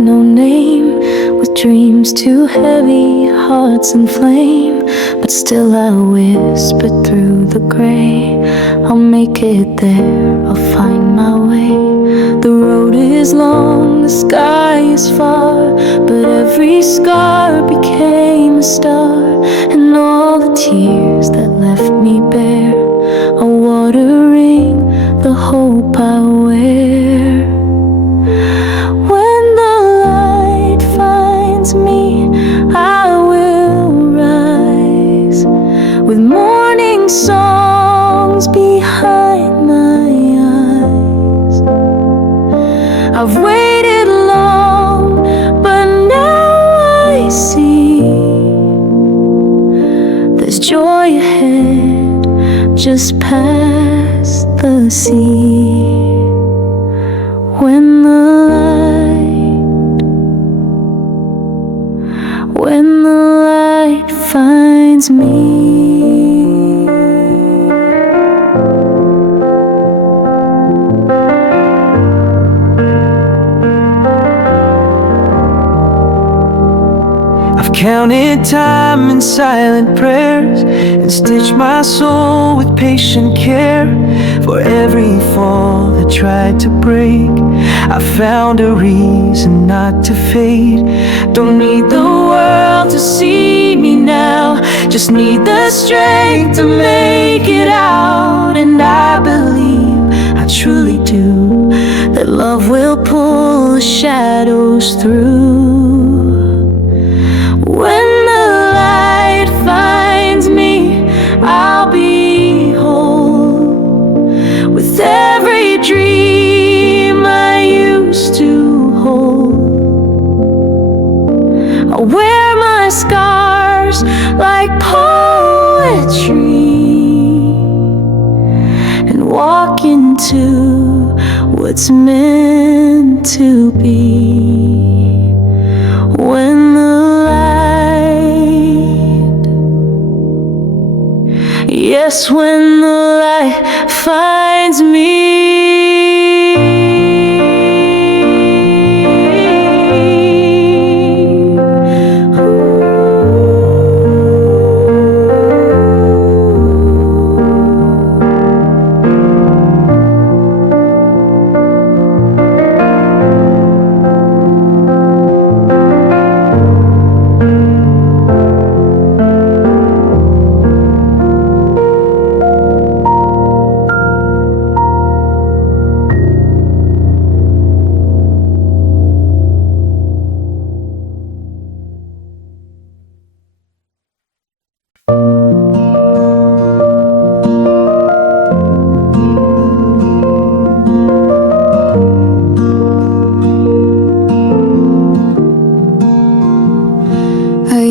no name, with dreams too heavy, hearts inflame. But still I whisper through the gray, I'll make it there, I'll find my way. The road is long, the sky is far, but every scar became a star. And all the tears that left me bare are watering the hope I wear. When the light finds me, I will rise with morning songs behind my eyes. I've waited long, but now I see there's joy ahead, just past the sea. When the light finds me. I've counted time in silent prayers and stitched my soul with patient care. For every fall that tried to break, I found a reason not to fade. Don't need the world to see me now, just need the strength to make it out. And I believe, I truly do, that love will pull the shadows through. When the light finds me, I'll be whole with every dream I used to hold. I'll wear my scars like poetry and walk into what's meant to be. When the yes, when the light finds me.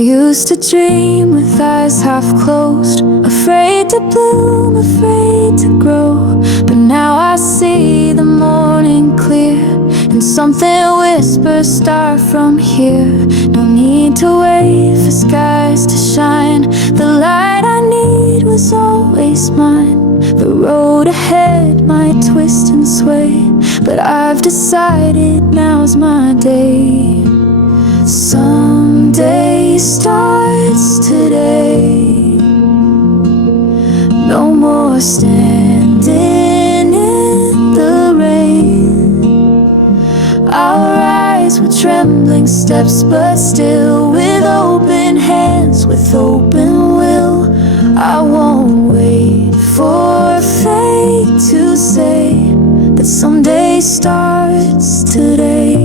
Used to dream with eyes half closed, afraid to bloom, afraid to grow. But now I see the morning clear, and something whispers, start from here. No need to wait for skies to shine, the light I need was always mine. The road ahead might twist and sway, but I've decided now's my day. Someday starts today. No more standing in the rain. I'll rise with trembling steps, but still with open hands, with open will. I won't wait for fate to say that someday starts today.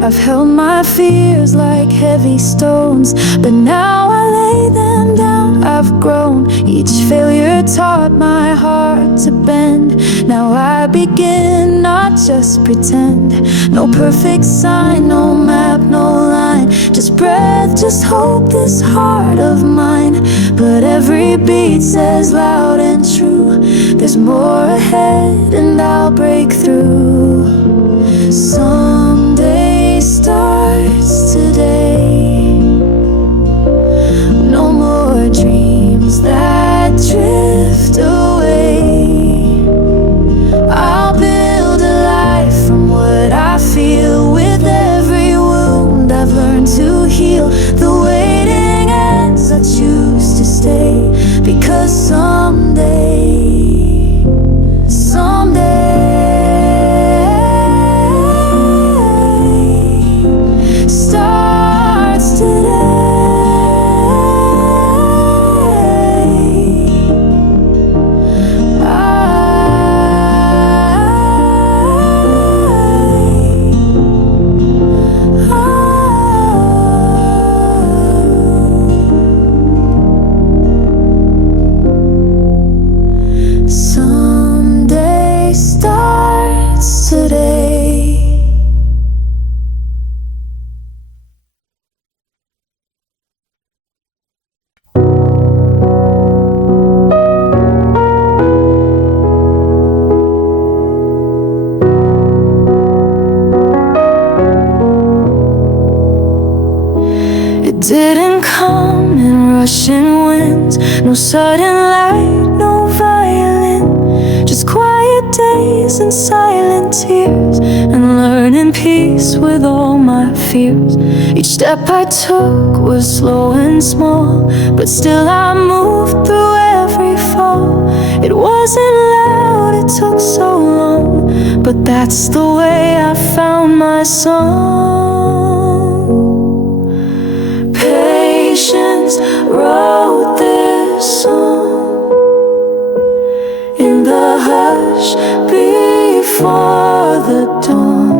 I've held my fears like heavy stones, but now I lay them down. I've grown, each failure taught my heart to bend. Now I begin, not just pretend. No perfect sign, no map, no line, just breath, just hope, this heart of mine. But every beat says loud and true, there's more ahead and I'll break through. Someday starts today. No more dreams that drift away. rushing winds, no sudden light, no violin, just quiet days and silent tears, and learning peace with all my fears. Each step I took was slow and small, but still I moved through every fall. It wasn't loud, it took so long, but that's the way I found my song. Patience wrote this song in the hush before the dawn,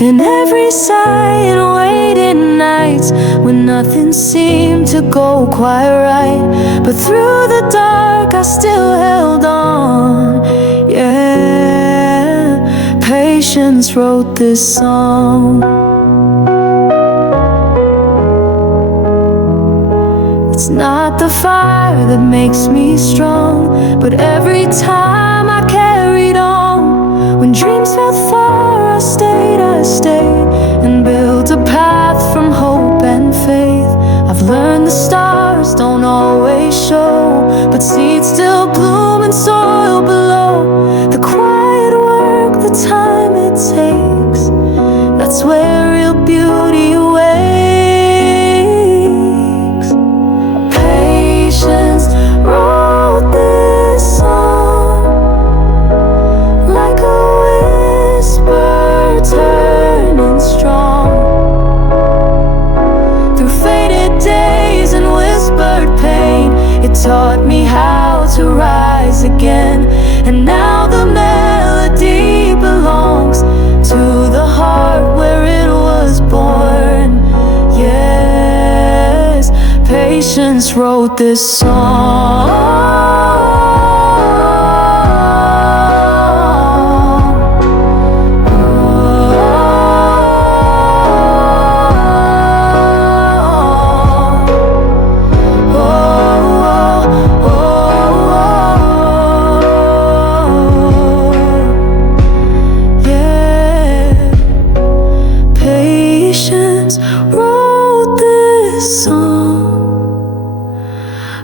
in every sigh and waiting nights when nothing seemed to go quite right, but through the dark I still held on. Yeah, patience wrote this song. It's not the fire that makes me strong, but every time I carried on. When dreams felt far, I stayed, and built a path from hope and faith. I've learned the stars don't always show, but seeds still bloom in soil below. The quiet work, the time it takes, that's where real beauty awakes. Patience wrote this song like a whisper turning strong. Through faded days and whispered pain, it taught me how to rise again. And now the melody belongs to the heart where it was born. Yes, patience wrote this song.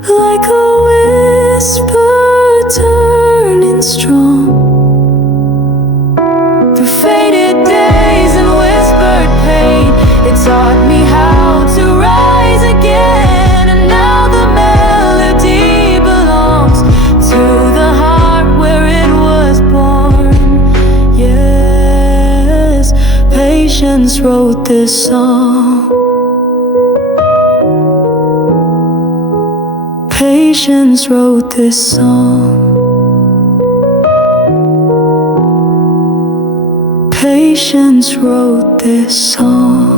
Like a whisper turning strong. Through faded days and whispered pain, it taught me how to rise again. And now the melody belongs to the heart where it was born. Yes, patience wrote this song. Patience wrote this song. Patience wrote this song.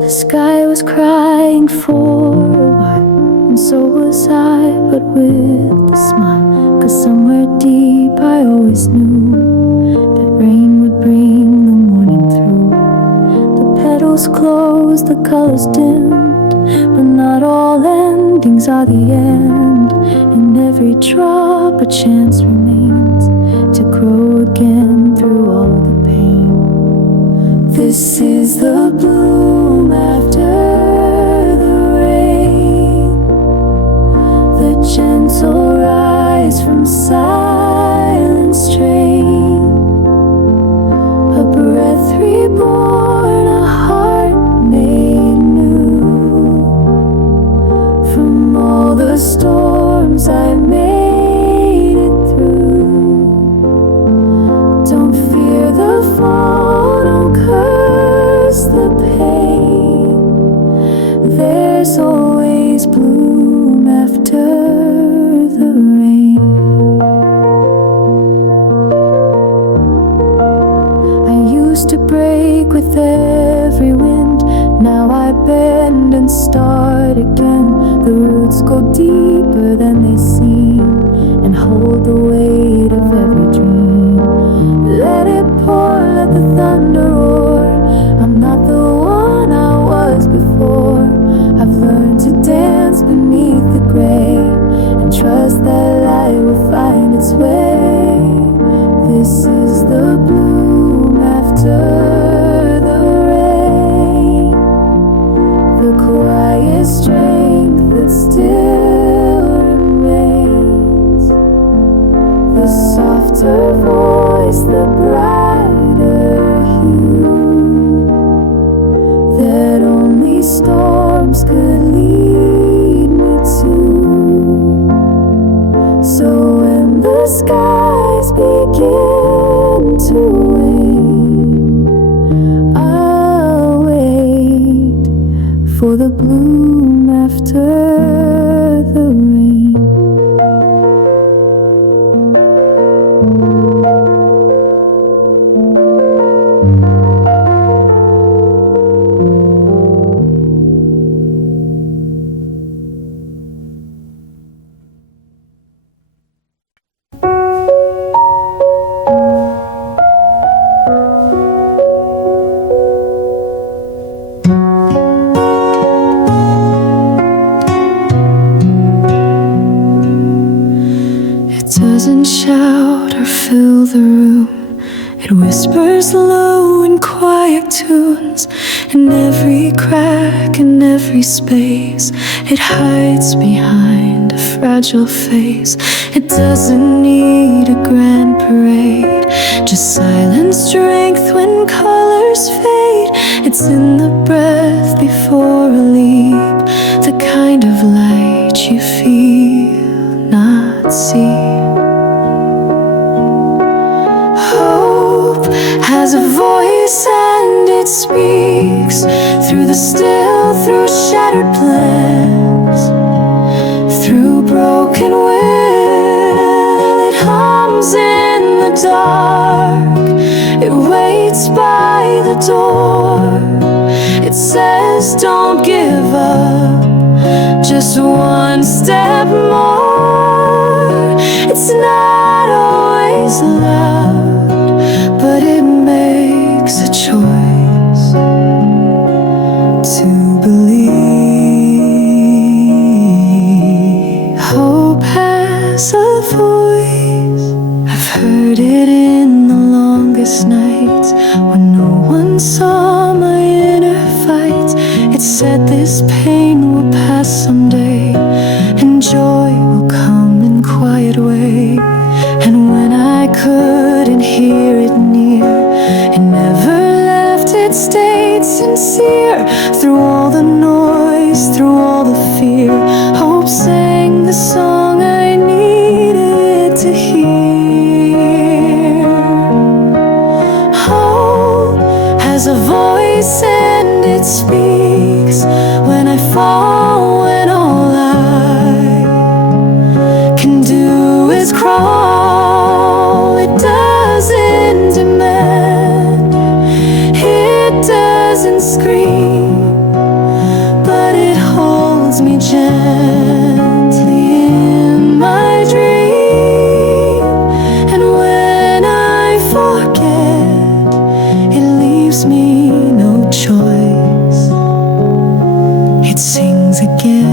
The sky was crying for a while, and so was I, but with a smile. 'Cause somewhere deep I always knew that rain would bring the morning through. The petals closed, the colors dimmed, but not all endings are the end. In every drop a chance remains to grow again through all the pain. This is the bloom after the rain, the gentle rise from silent strain, a breath reborn, a heart made new. From all the storms I made it through. Don't fear the fall, don't curse the pain. There's always bloom after the rain. I used to break with every wind, now I bend and start again. The roots go deeper than they seem and hold the weight of every dream. Let it pour, let the thunder roar. I'm not the one softer voice, the brighter hue that only storms could lead me to. So when the skies begin to wane, I'll wait for the bloom after the rain. Doesn't shout or fill the room. It whispers low in quiet tunes. In every crack, in every space, it hides behind a fragile face. It doesn't need a grand parade, just silent strength when colors fade. It's in the breath before a leap, the kind of light you feel, not see. Has a voice and it speaks through the still, through shattered plans, through broken will. It hums in the dark, it waits by the door. It says don't give up, just one step more. It's not always loud, but it makes a choice to believe. Hope has a voice. I've heard it in the longest nights, when no one saw my inner fight. It said this pain will pass someday, and joy will come in quiet way. And when I couldn't hear it near, it never left, it stayed sincere. Through all the noise, through all the fear, hope sang the song I needed to hear. Hope has a voice and it speaks when I fall, when all I can do is crawl. It doesn't demand, it doesn't scream, but it holds me gently in my dream. And when I forget, it leaves me no choice. It sings again.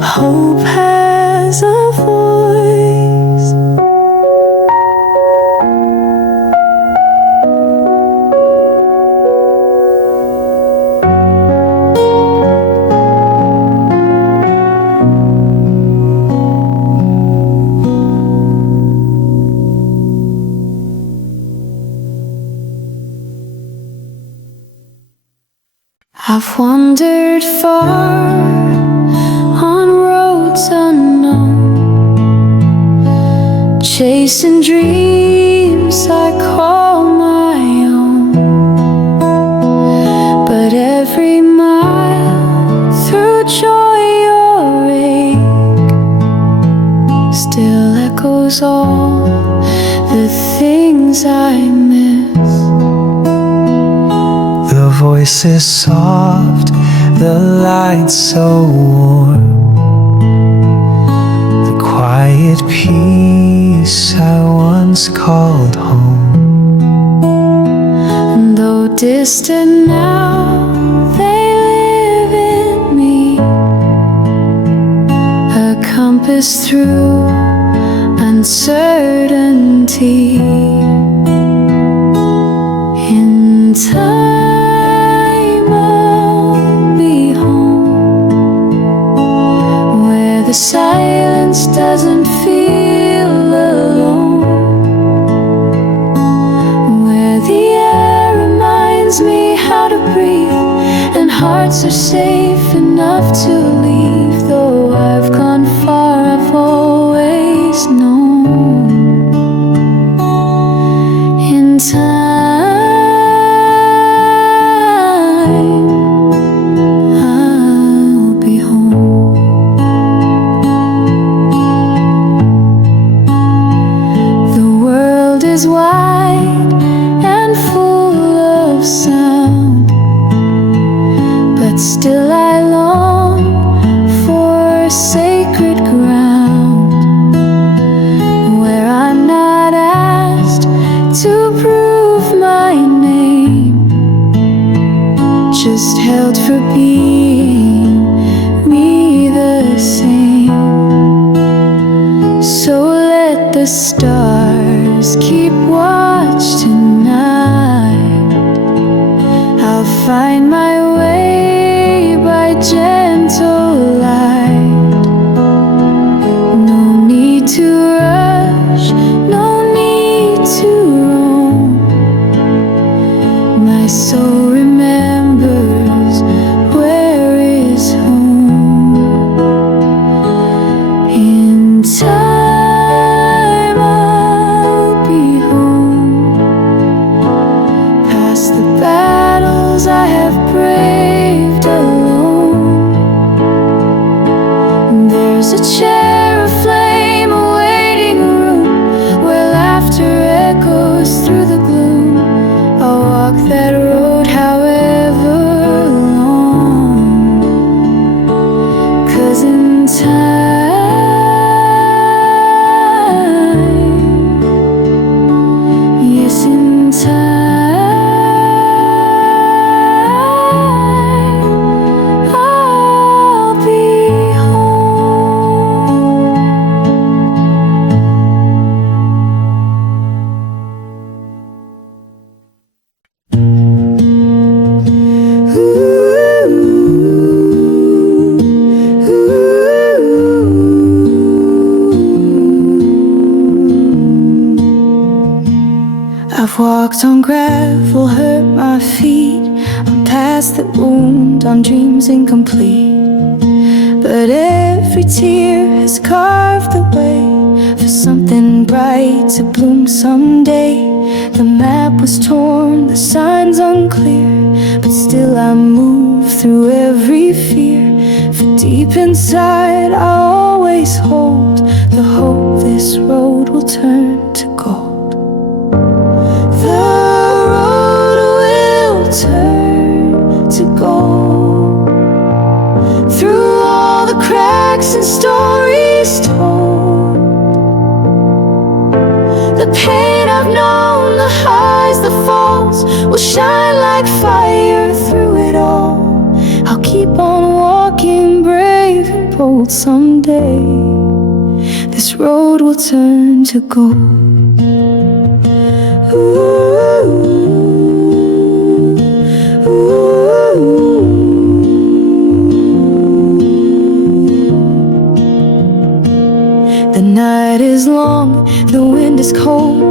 Hope has a voice. I've wandered far on roads unknown, chasing dreams I call my own. But every mile through joy or ache still echoes all the things I miss. The voice is soft, the light so warm, the quiet peace I once called home. And though distant now, they live in me, a compass through uncertainty. In time I'll be home, where the silence doesn't feel hearts are safe enough to leave. Though I've gone far, I've always known in time I'll be home. The world is wide and full of sound, but still I long for sacred ground where I'm not asked to prove my name, just held for being me the same. So let the stars keep watch tonight. I'll find my way by gentle light. No need to rush, no need to roam. My soul remembers where is home. In time I'll be home, past the battles I have braved alone. There's a chair of flame, a waiting room where laughter echoes through the gloom. I'll walk that road however long, 'cause in time, yes, in time I'll be home. I've walked on gravel, hurt my feet. I'm past the wound, on dreams incomplete. But every tear has carved the way for something bright to bloom someday. The map was torn, the signs unclear, but still I move through every fear. For deep inside I always hold the hope this road will turn to gold. The road will turn to gold, through all the cracks and stories told. The pain I've known, the highs, the falls, will shine like fire through it all. I'll keep on walking brave and bold. Someday this road will turn to gold. The night is long, the wind is cold,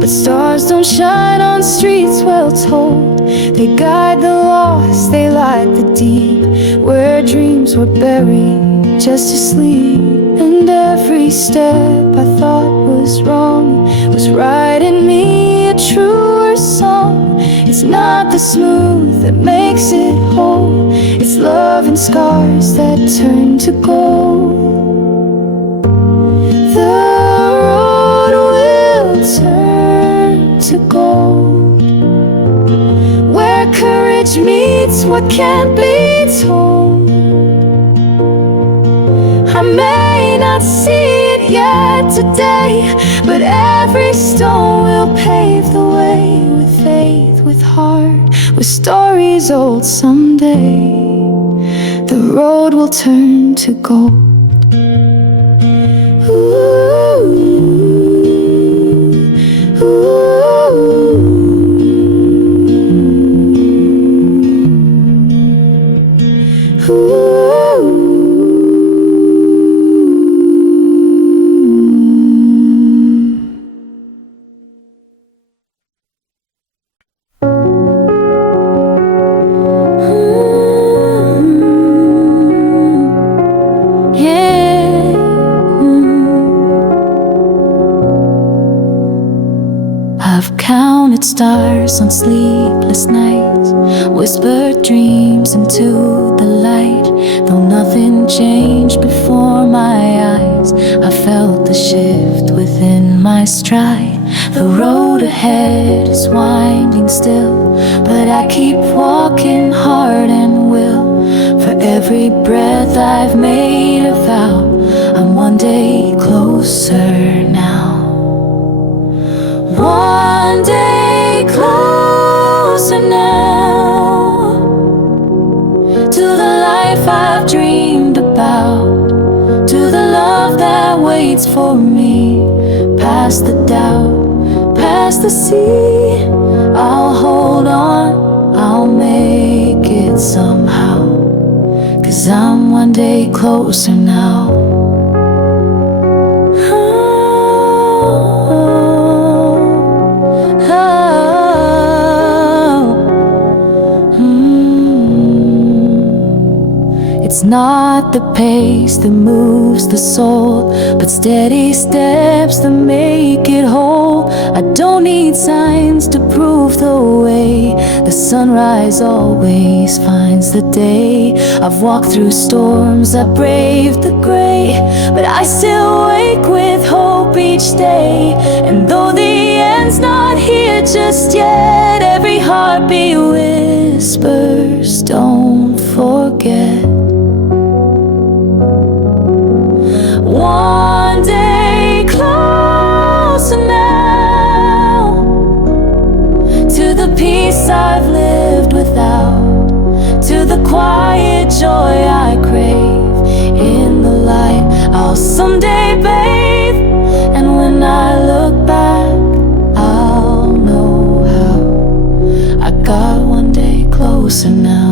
but stars don't shine on streets well told. They guide the lost, they light the deep, where dreams were buried just asleep. And every step I thought was wrong was writing me a truer song. It's not the smooth that makes it whole, it's love and scars that turn to gold. The road will turn to gold, where courage meets what can't be told. I may not see it yet today, but every stone will pave the way, with faith, with heart, with stories old. Someday the road will turn to gold. Counted stars on sleepless nights, whispered dreams into the light. Though nothing changed before my eyes, I felt the shift within my stride. The road ahead is winding still, but I keep walking heart and will. For every breath I've made a vow, I'm one day closer now. One day closer now to the life I've dreamed about, to the love that waits for me. Past the doubt, past the sea, I'll hold on, I'll make it somehow. 'Cause I'm one day closer now. It's not the pace that moves the soul, but steady steps that make it whole. I don't need signs to prove the way. The sunrise always finds the day. I've walked through storms, I've braved the gray, but I still wake with hope each day. And though the end's not here just yet, every heartbeat whispers, don't forget. One day closer now to the peace I've lived without, to the quiet joy I crave in the light I'll someday bathe. And when I look back, I'll know how I got one day closer now.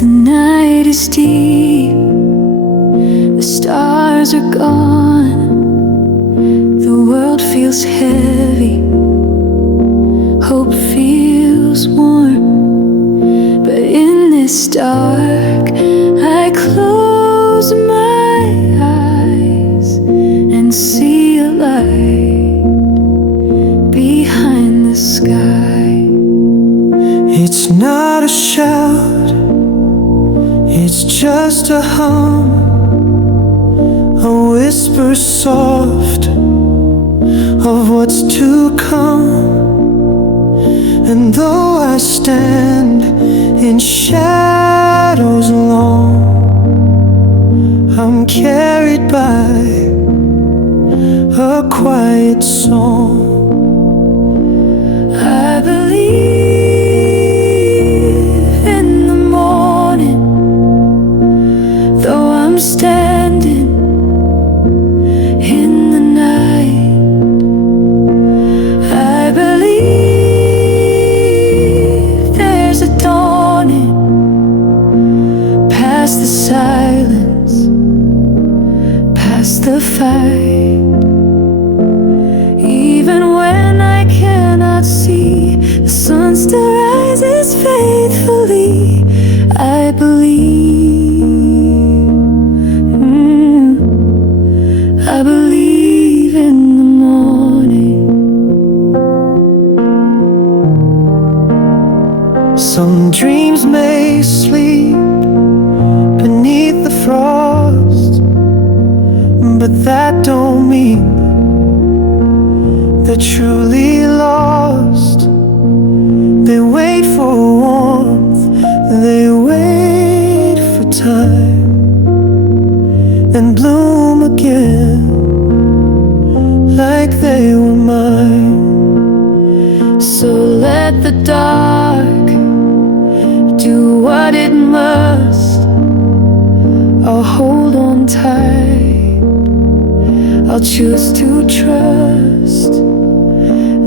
The night is deep, the stars are gone, the world feels heavy, hope feels warm. But in this dark, I close my eyes and see a light behind the sky. It's not a shout, it's just a hum, a whisper soft of what's to come. And though I stand in shadows long, I'm carried by a quiet song. I believe in the morning, though I'm standing in the night. I believe there's a dawning past the silence, past the fight. Even when I cannot see, the sun still rises faithfully. I believe, I believe in the morning. Some dreams may sleep beneath the frost, but that don't mean they're truly lost. They wait for warmth, they wait for time, and bloom again like they were mine. So let let the dark do what it must. I'll hold on tight, I'll choose to trust.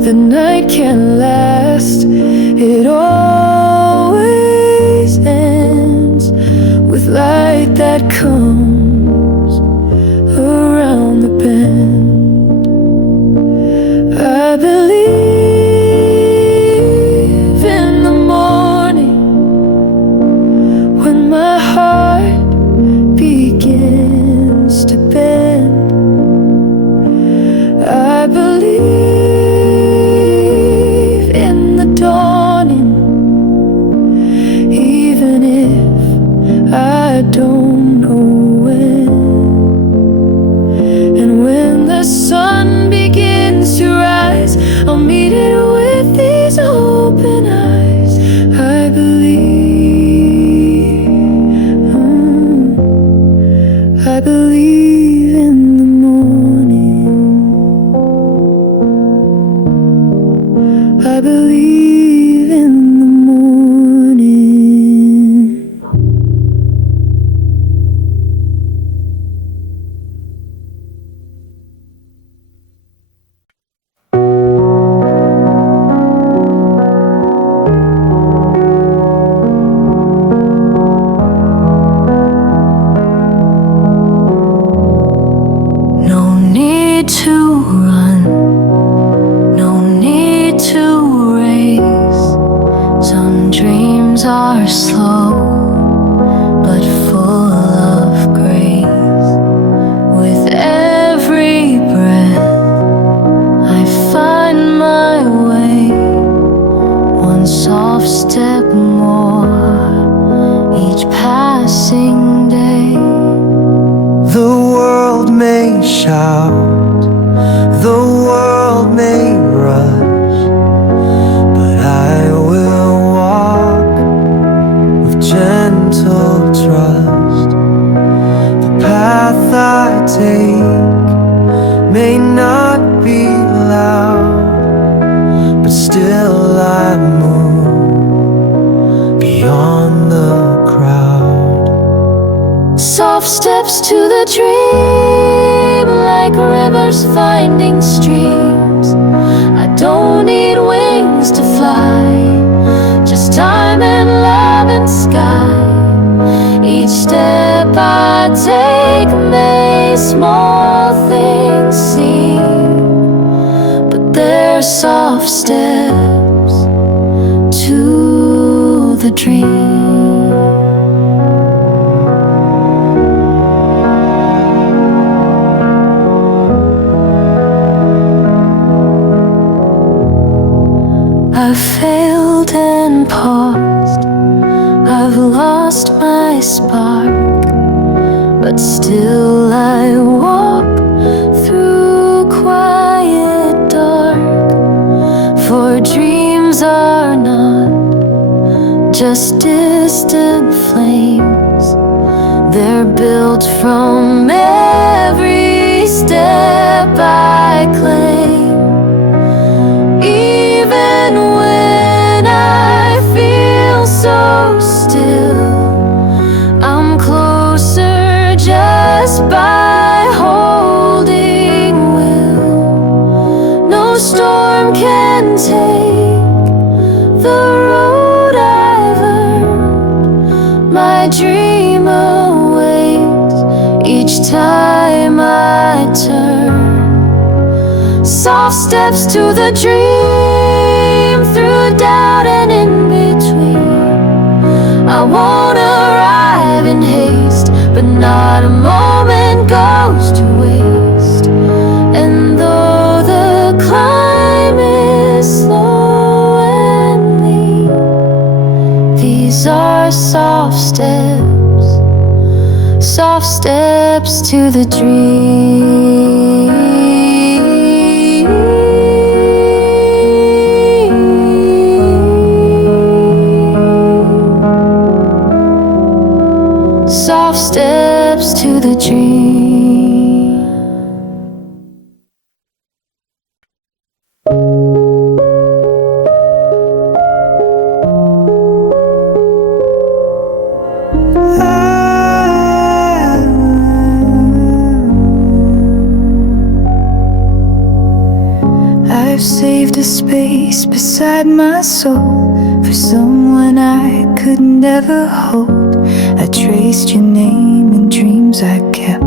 The night can last, it always ends with light that comes around the bend. I believe in the morning when my heart begins to bend. I believe in the dawning, even if I don't know when. And when the sun begins to rise, I'll meet it with these open eyes. I believe in the morning. I believe in the morning. No need to run, no need to race. Some dreams are slow, but full of grace. With every breath, I find my way. One soft step more, each passing day. The world may shout, the world may rush, but I will walk with gentle trust. The path I take may not be loud, but still I move beyond the crowd. Soft steps to the dream, like rivers finding streams. I don't need wings to fly, just time and love and sky. Each step I take may small things seem, but they're soft steps to the dream. I've failed and paused, I've lost my spark, but still I walk through quiet dark. For dreams are not just distant flames, they're built from every step I claim. Even when I feel so still, I'm closer just by holding will. No storm can take the road I've earned. My dream awaits each time I turn. Soft steps to the dream, through doubt and in between. I won't arrive in haste, but not a moment goes to waste. And though the climb is slow and lean, these are soft steps to the dream. Soft steps to the dream. saved a space beside my soul for someone I could never hold. I traced your name in dreams I kept,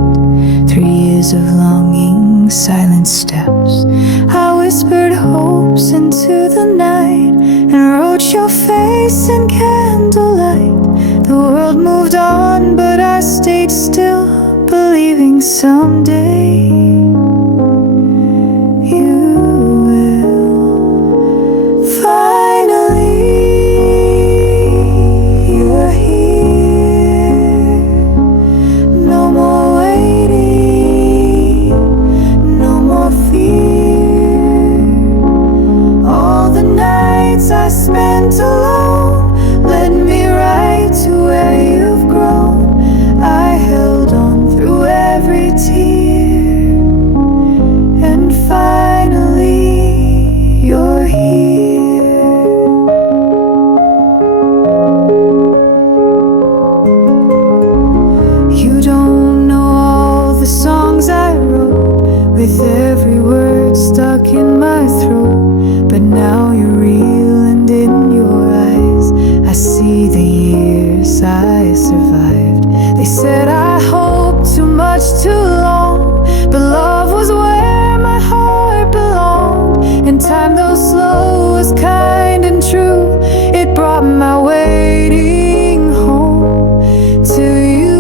3 years of longing, silent steps. I whispered hopes into the night and wrote your face in candlelight. The world moved on, but I stayed still, believing someday you will. Finally, you're here. No more waiting, no more fear. All the nights I spent alone led me right to where you've grown. I held on through every tear, and finally you're here. You don't know all the songs I wrote, with every word stuck in my throat. But now you're real, and in your eyes I see the years I survived. They said I hoped too much too long, but love was where my heart belonged. And time, though slow, was kind and true. It brought my waiting home to you.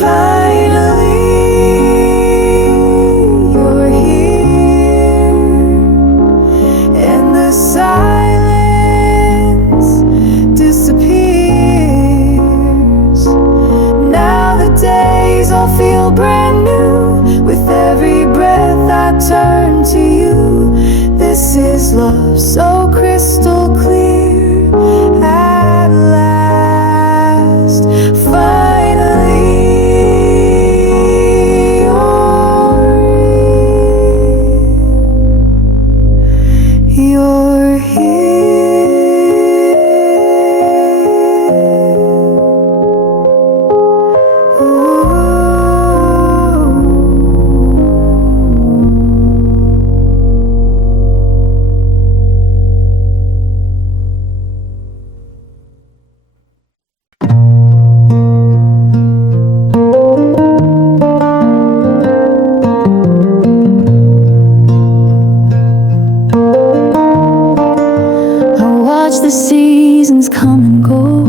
Finally, you're here, and the silence disappears. Now the days all feel brand new. With every breath I turn to you. This is love so crystal clear at last. Finally, you're here. Ooh. The seasons come and go,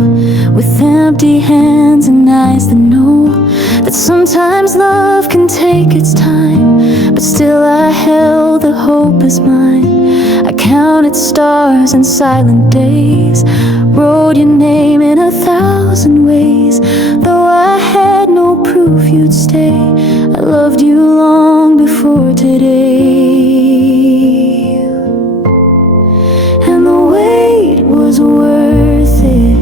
with empty hands and eyes that know that sometimes love can take its time. But still I held the hope as mine. I counted stars and silent days, wrote your name in 1,000 ways. Though I had no proof you'd stay, I loved you long before today. Was worth it.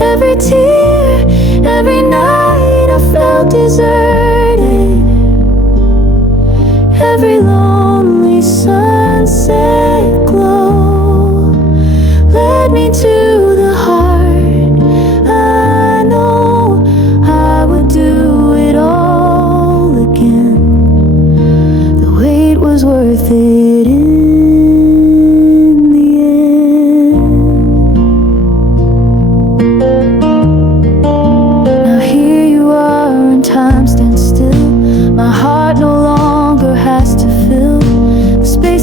Every tear, every night I felt deserted. Every lonely sunset glow led me to the heart. I know I would do it all again. The wait was worth it.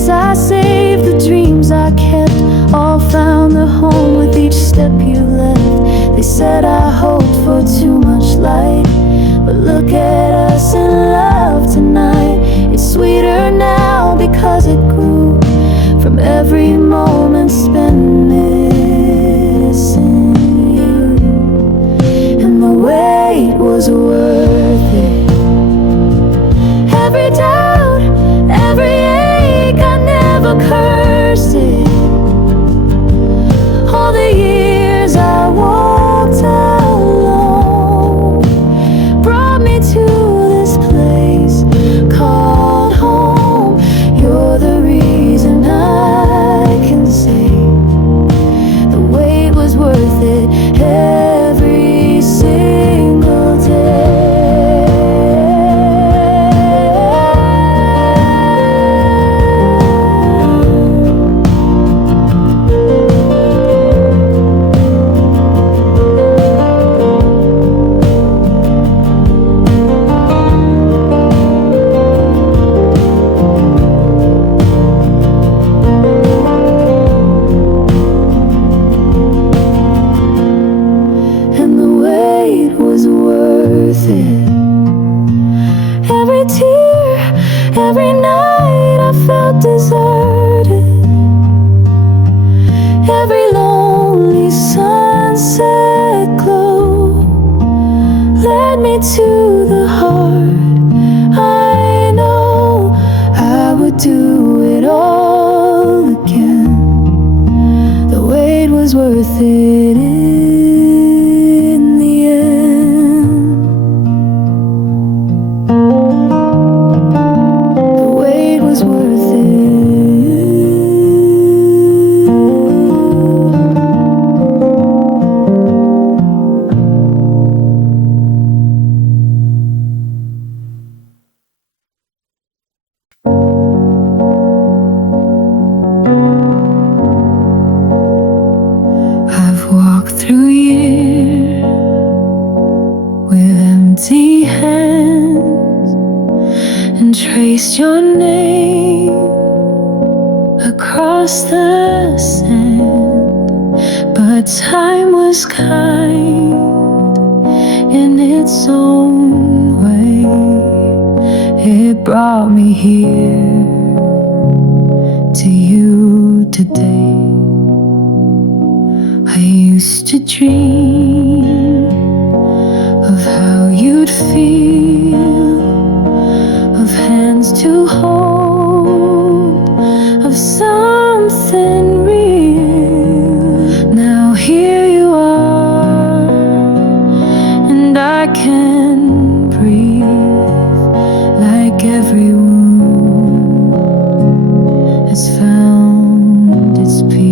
I saved the dreams I kept, all found their home with each step you left. They said I hoped for too much light, but look at us in love tonight. It's sweeter now because it grew from every moment spent missing you. And the wait was worth it. Every doubt, every cursed it. All the years I walked alone brought me to this place called home. You're the reason I can say the wait was worth it every single day. worth it. Every tear, every night I felt deserted. Every lonely sunset glow led me to the heart. I know I would do it all again. The wait was worth it in the end. The wait was worth it. I've walked through years with empty hands and traced your name across the sand, but time was kind in its own way. It brought me here to you today. I used to dream of how you'd feel, of hands to hold, of something real. Now here you are, and I can breathe like every wound has found its peace.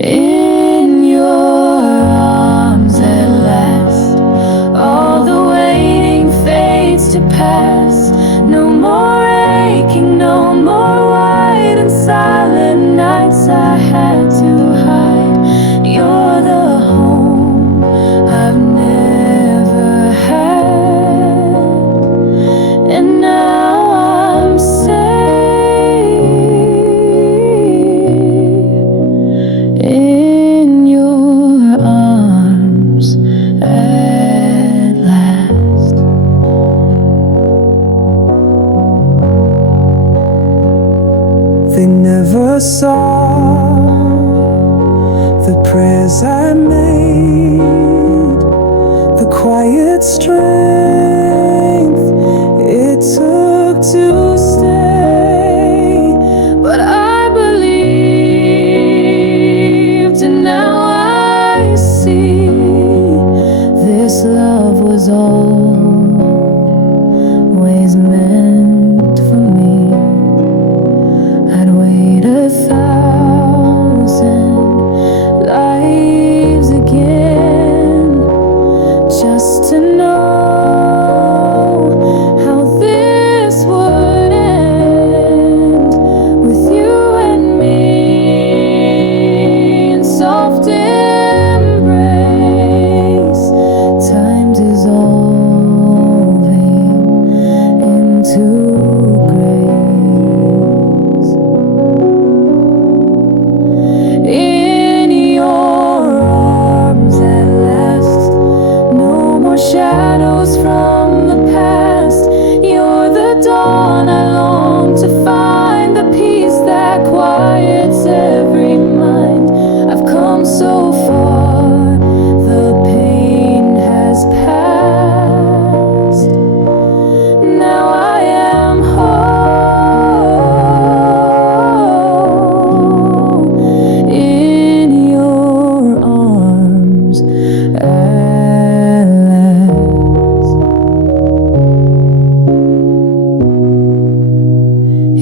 In your arms at last, all the waiting fades to pass. No more aching, no more white and silent nights I had to hide. You're the home I've never had, and now I'm safe in your arms at last. They never saw the prayers I made, the quiet strength it took to stay. But I believed, and now I see this love was always meant for me. I'd wait 1,000 lives again just to know how this would end, with you and me in soft embrace. Time dissolving into grace. In your arms at last, no more shadows from the past. You're the dawn I long to find, the peace that quiets every mind. I've come so far, the pain has passed. Now I am whole in your arms at last.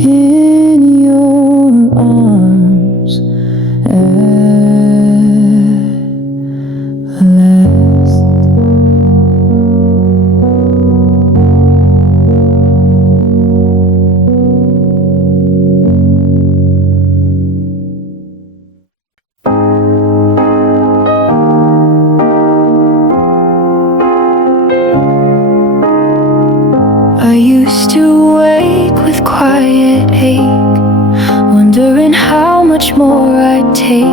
In your arms at last. I used to wake with quiet ache, wondering how much more I'd take.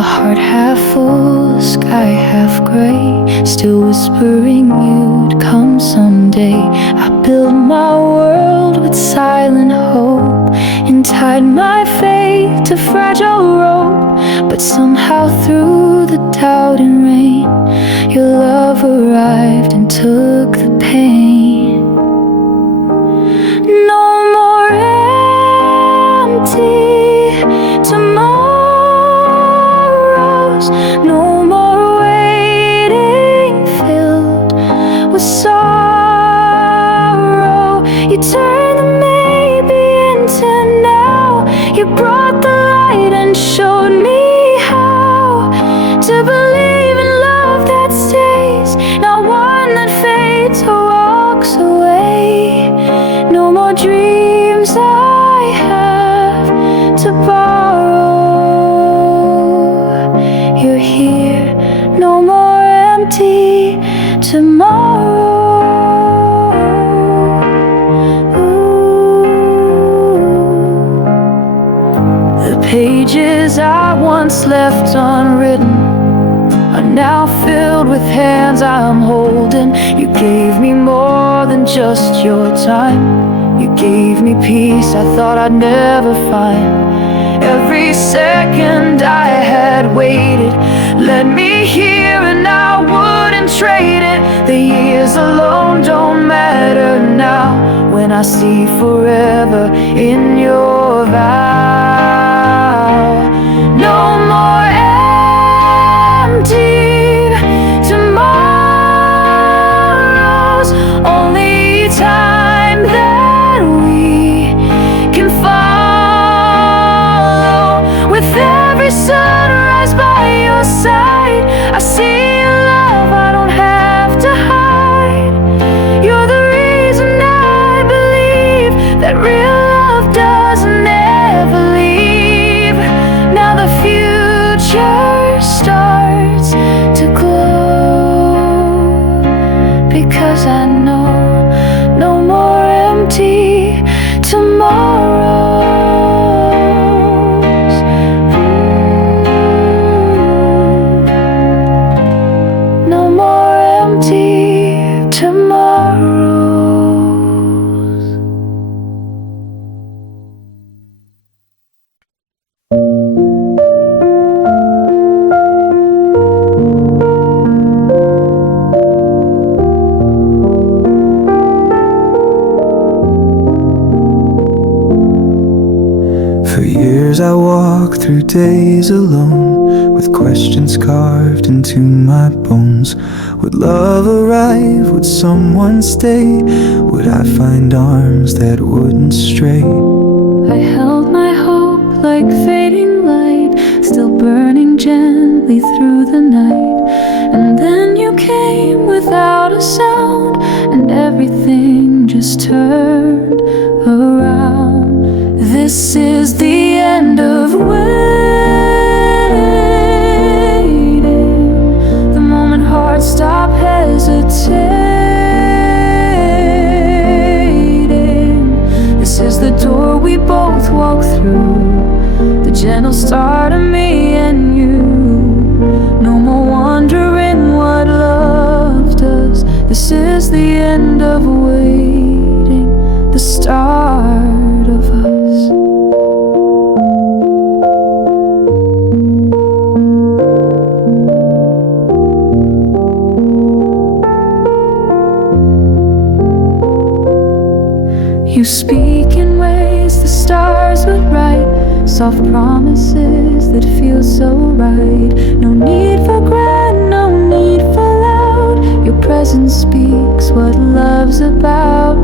A heart half full, sky half gray, still whispering you'd come someday. I built my world with silent hope and tied my fate to fragile rope. But somehow through the doubt and rain, your love arrived and took the pain. No more empty tomorrows, no more waiting filled with sorrow. You turned the maybe into now. You brought the light and showed me how to believe in love that stays, not one that fades or walks away. No more dreams I have to borrow. You're here, no more empty tomorrow. The pages I once left unwritten are now filled with hands I'm holding. You gave me more than just your time. You gave me peace I thought I'd never find. Every second I had waited led me here, and I wouldn't trade it. The years alone don't matter now when I see forever in your vow. No more empty tomorrows, only time that we can follow. With every sunrise by your side, I see a love I don't have to hide. You're the reason I believe that real love doesn't ever leave. Now the future starts to glow, because I know no more empty tomorrows. No more empty tomorrows. For years I walked through days alone, with questions carved into my bones. Would love arrive? Would someone stay? Would I find arms that wouldn't stray? I held my hope like fading light, still burning gently through the night. And then you came without a sound, and everything just turned around. This is the end of waiting, the moment hearts stop hesitating. This is the door we both walk through, the gentle start of me and you. No more wondering what love does. This is the end of waiting, the start of us. You speak in ways the stars would write, soft promises that feel so right. No need for grand, no need for loud. Your presence speaks what love's about.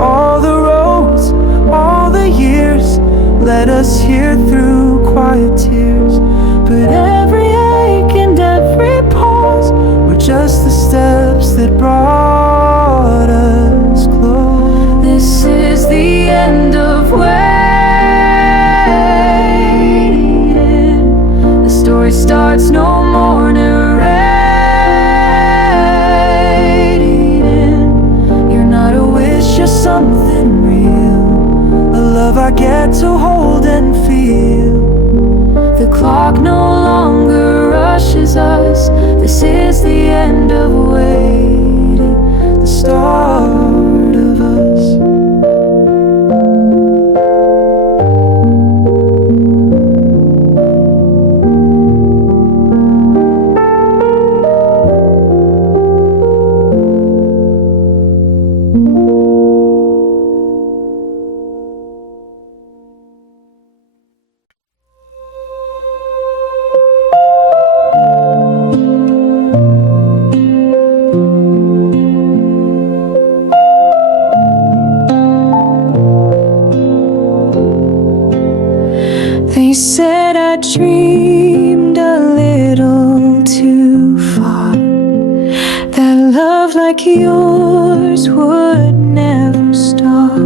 All the roads, all the years led us here through quiet tears. But every ache and every pause were just the steps that brought us close. This is the end of waiting. The story starts, no more narrating. You're not a wish, you're something real, a love I get to hold and feel. The clock no longer dreamed a little too far, that love like yours would never start.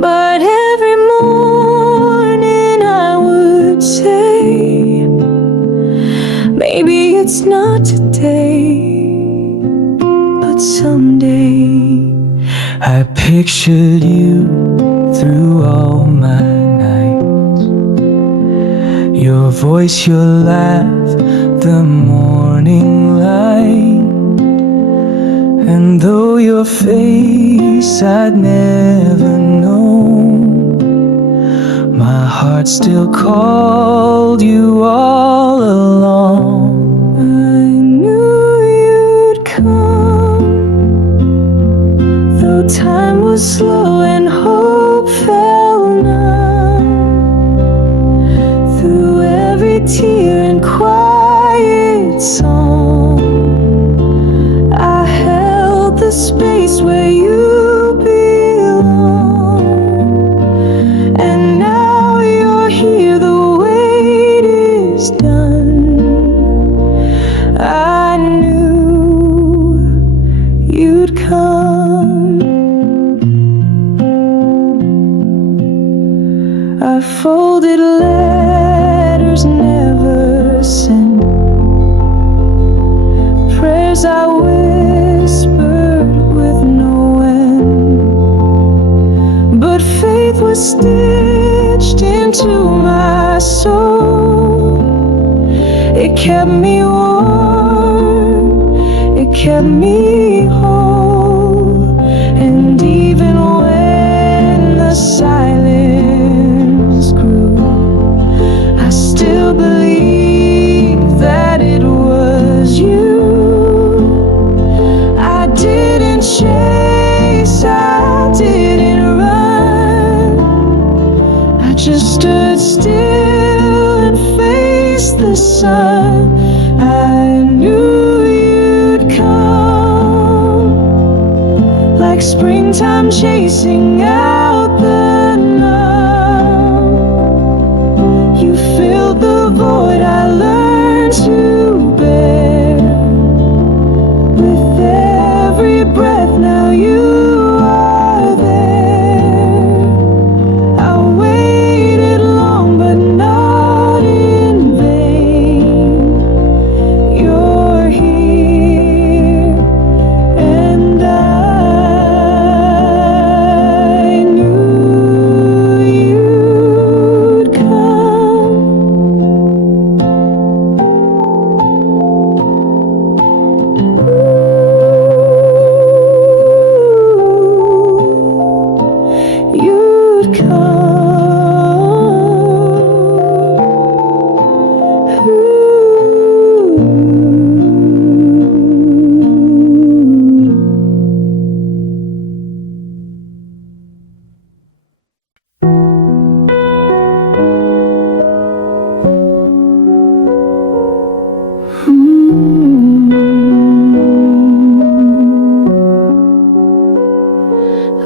But every morning I would say, maybe it's not today, but someday. I pictured you through all my nights, your voice, your laugh, the morning light. And though your face I'd never known, my heart still called you all along. I knew you'd come, though time was slow and hope fell numb. Through every tear and quiet song, I held the space where you belong. And now you're here, the wait is done. I knew you'd come. I folded letters never sent, prayers I whispered with no end. But faith was stitched into my soul. It kept me warm, it kept me whole. And even when the silence grew, I still believe that it was you. I didn't chase, I didn't run, I just stood still and faced the sun. I knew you'd come, like springtime chasing out the numb. You filled the void I learned to bear. With every breath now you are there. I waited long but not in vain. You're here, and I knew you'd come. You'd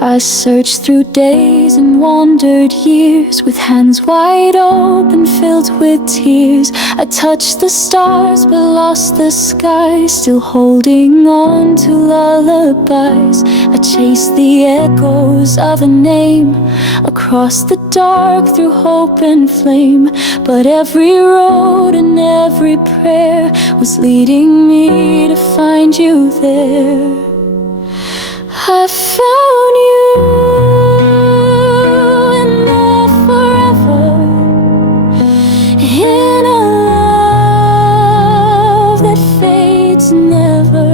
I searched through days and wandered years, with hands wide open filled with tears. I touched the stars but lost the sky, still holding on to lullabies. I chased the echoes of a name across the dark through hope and flame. But every road and every prayer was leading me to find you there. I found you in the forever, in a love that fades never.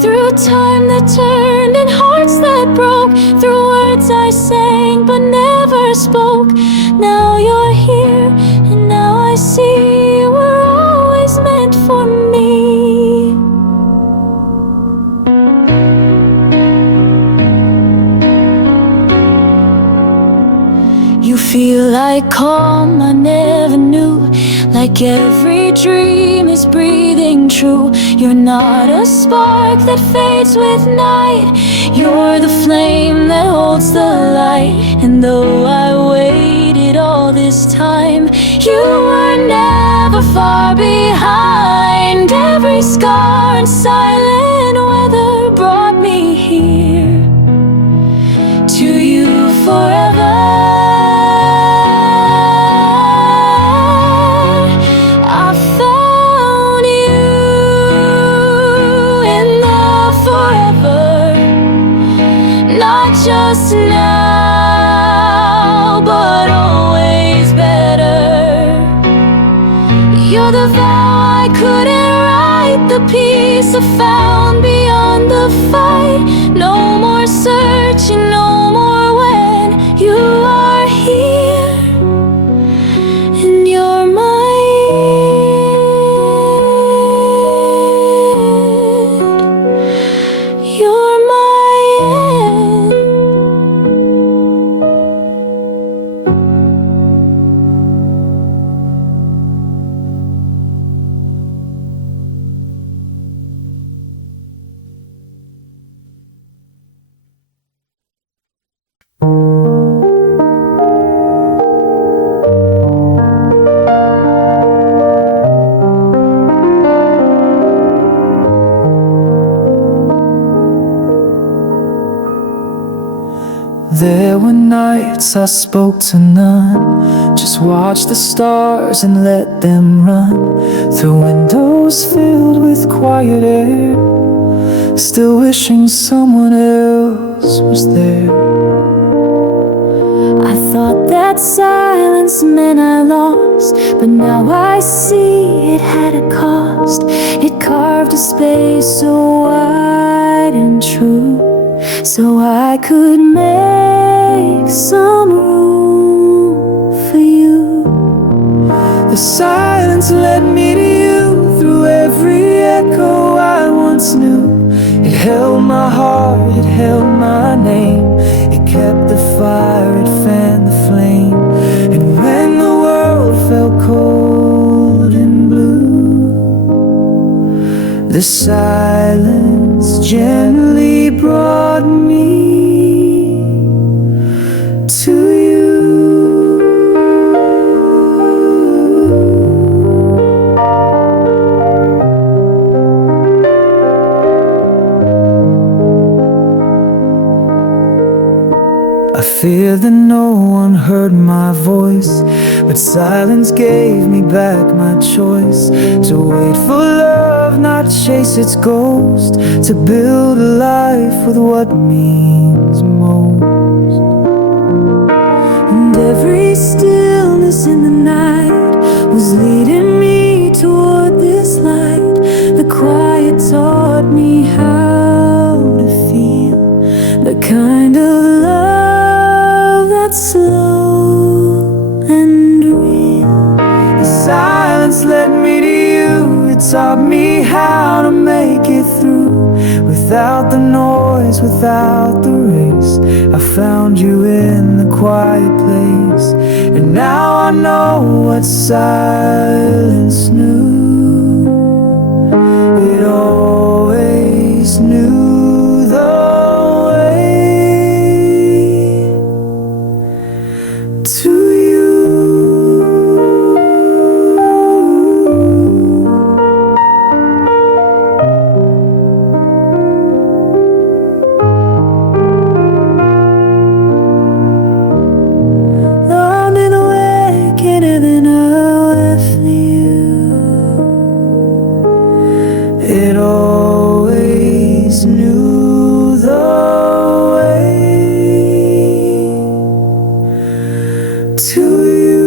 Through time that turned and hearts that broke, through words I sang but never spoke. Now you're here and now I see you were always meant for me. You feel like calm I never knew, like like every dream is breathing true. You're not a spark that fades with night. You're the flame that holds the light. And though I waited all this time, you were never far behind. Every scar and silent weather brought me here, to you forever. I found you in the forever, not just now, but always better. You're the vow I couldn't write, the peace I found beyond the fight. No more searching, no more when you are here, and you're my end. You're my end. There were nights I spoke to none, just watched the stars and let them run through windows filled with quiet air, still wishing someone else was there. I thought that silence meant I lost, but now I see it had a cost. It carved a space so wide and true, so I could make some room for you. The silence led me to you through every echo I once knew. It held my heart, it held my name. It kept the fire, it fanned the flame. And when the world felt cold and blue, the silence gently brought me to you. I fear that no one heard my voice, but silence gave me back my choice to wait for love, not chase its ghost, to build a life with what means most. And every stillness in the night was leading me toward this light. The quiet taught me how to feel the kind of love that's slow and real. The silence led me to you. It taught me how to make it through. Without the noise, without the race, I found you in the quiet place. And now I know what silence knew. It always knew the way to you. I've been awakened and I'll for you. It always knew the way to you.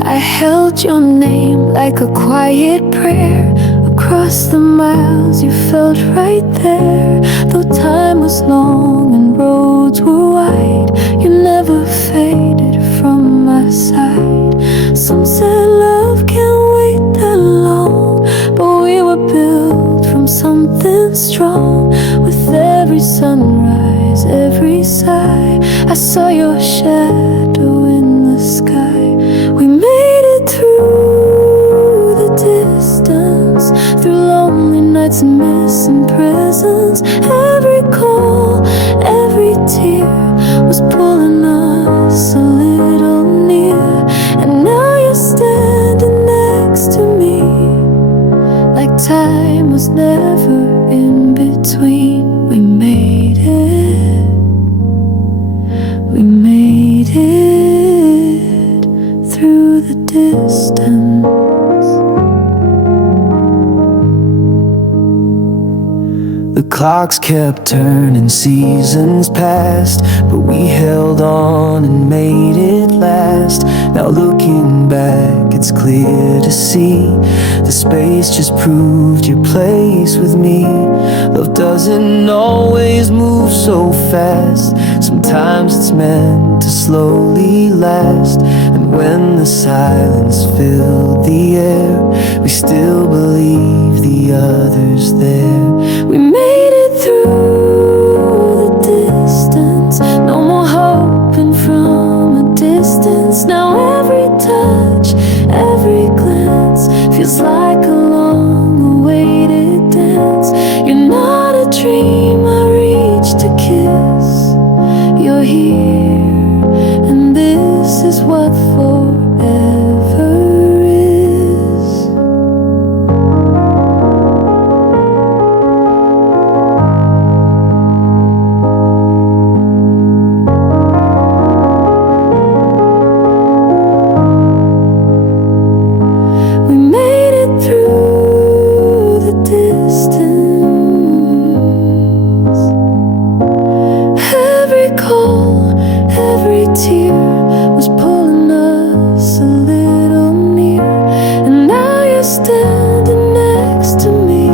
I held your name like a quiet prayer. Across the miles you felt right there. Though time was long and roads were wide, you never faded from my side. Some said love can't wait that long, but we were built something strong. With every sunrise, every sigh, I saw your shadow in the sky. We made it through the distance, through lonely nights and missing presents. Every call, every tear was pulling us a little near. And now you're standing next to me, like time was never in between. We made it, we made it through the distance. The clocks kept turning, seasons passed, but we held on and made it last. Now looking back, it's clear to see the space just proved your place with me. Love doesn't always move so fast. Sometimes it's meant to slowly last. And when the silence filled the air, we still believe the other's there. We made it through the distance, no more hoping from a distance. Now every touch, every glance feels like a long-awaited dance. You're not a dream I reach to kiss. You're here, and this is what forever is. We made it through the distance. Every call, every tear was pulling us a little near. And now you're standing next to me,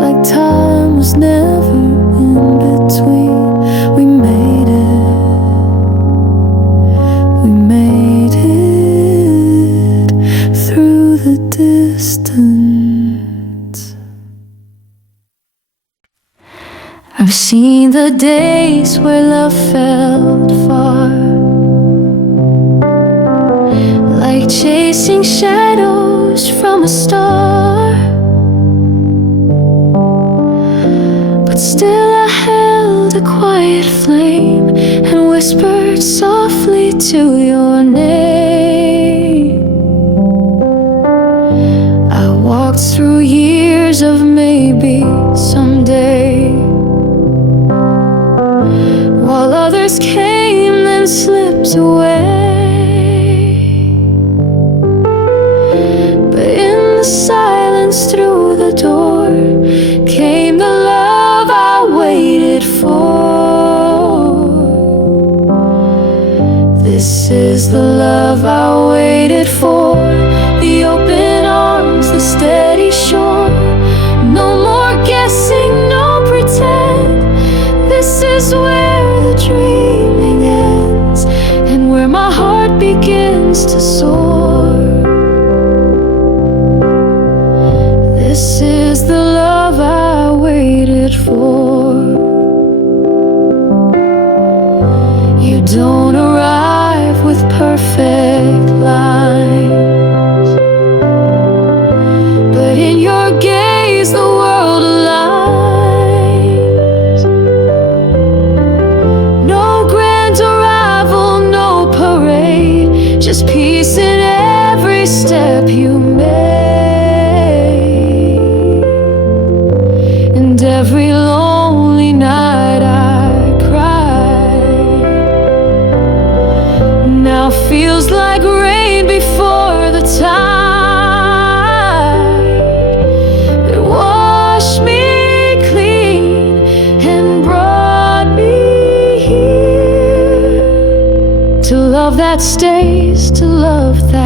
like time was never in between. We made it through the distance. I've seen the days where love felt far, like chasing shadows from a star. But still I held a quiet flame and whispered softly to your name. I walked through years of maybe someday, while others came then slipped away. But in the silence through the door came the love I waited for. This is the love I waited for. The open arms, the steady shore. No more guessing, no pretend. This is where the dreaming ends, and where my heart begins to soar. This is the love I waited for. You don't arrive with perfect lines, but in your gaze the world aligns. No grand arrival, no parade, just peace in every step you made. And every lonely night I cried now feels like rain before the tide that washed me clean and brought me here. To love that stays, to love that